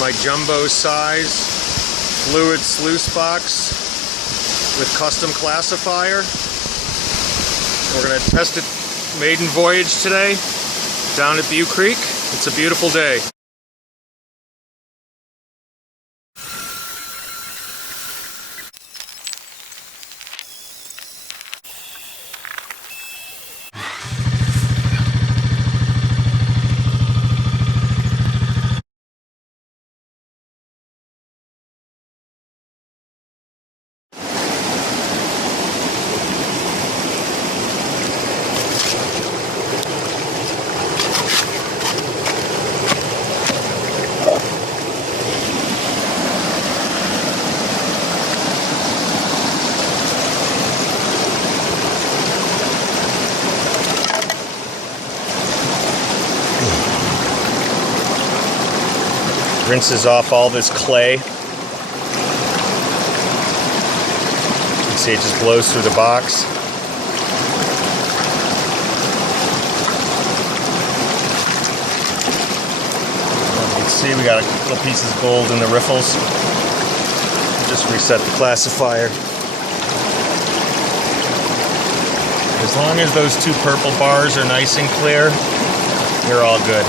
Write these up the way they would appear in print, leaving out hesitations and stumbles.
my jumbo size fluid sluice box with custom classifier. We're going to test it maiden voyage today down at Butte Creek. It's a beautiful day. Rinses off all this clay. You can see it just blows through the box. You can see we got a couple pieces of gold in the riffles. Just reset the classifier. As long as those two purple bars are nice and clear, you're all good.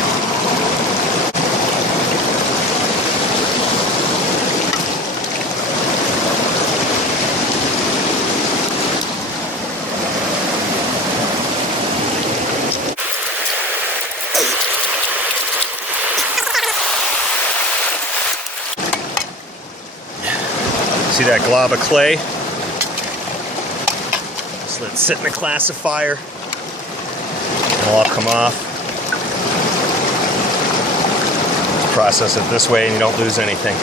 See that glob of clay? Just let it sit in the classifier. It'll all come off. Process it this way and you don't lose anything.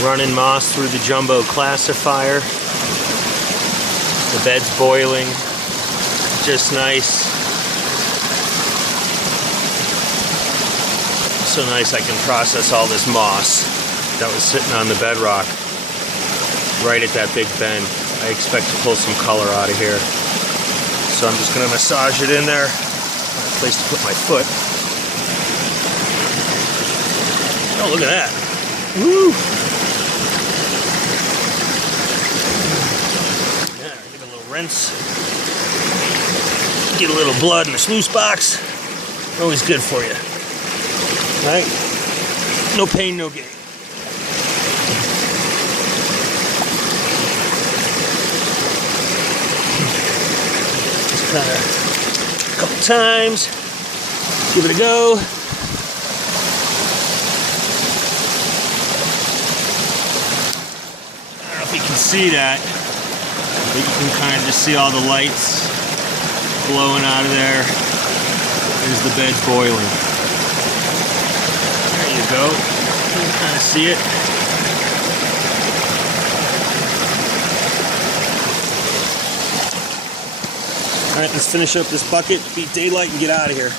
Running moss through the jumbo classifier. The bed's boiling, just nice. So nice I can process all this moss that was sitting on the bedrock right at that big bend. I expect to pull some color out of here. So I'm just gonna massage it in there. Find a place to put my foot. Oh, look at that. Woo! Rinse. Get a little blood in the sluice box. Always good for you. Right? No pain, no gain. Just kind of a couple times. Give it a go. I don't know if you can see that. But you can kind of just see all the lights blowing out of there as the bed's boiling. There you go. You can kind of see it. Alright, let's finish up this bucket, beat daylight, and get out of here.